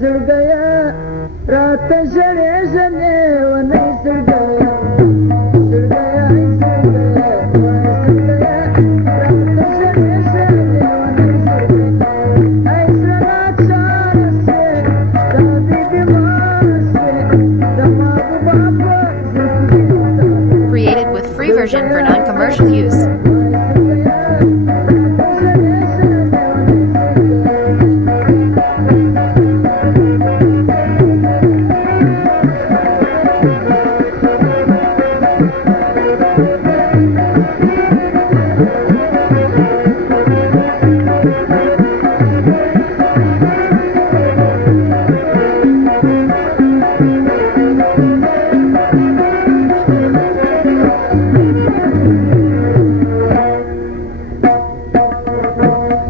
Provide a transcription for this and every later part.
زرقيا رات جري جني وني زرقيا Created with free version for non-commercial use.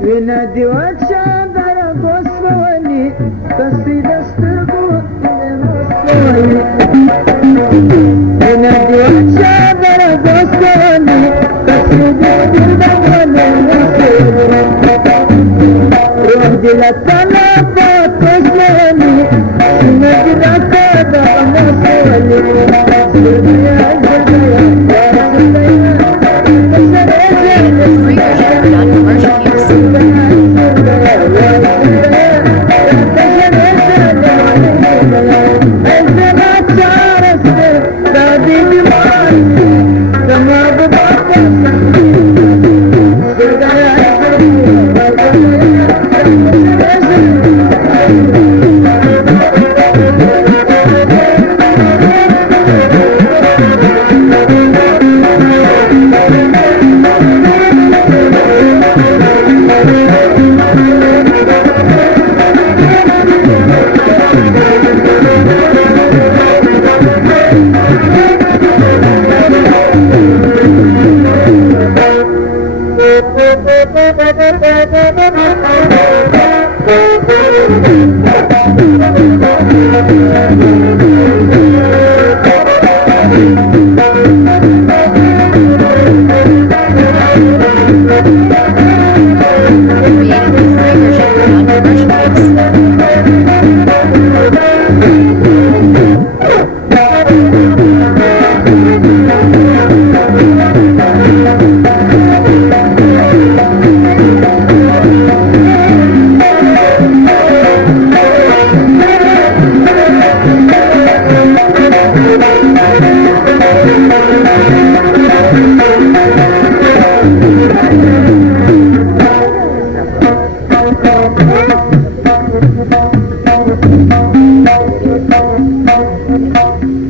ينادي واتشابر قصوني قصيد استرقو المصوني ينادي واتشابر قصوني قصيد استرقو المصوني روحي للطلبات قصوني ينادي ركض مصوني Free version for non-commercial use.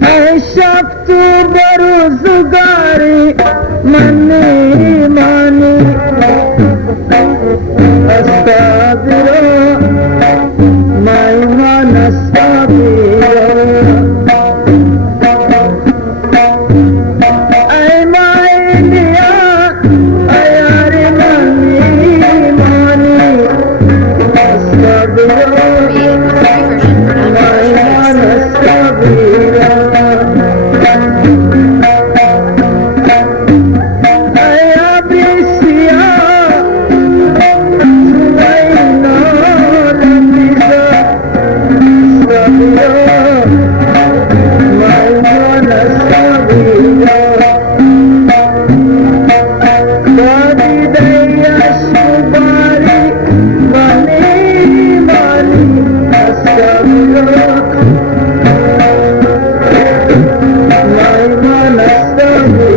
عشقت برزقاري مني ماني أستغفر ما يمان أستغفر أي ما إليا أياري مني ماني أستغفر Stop.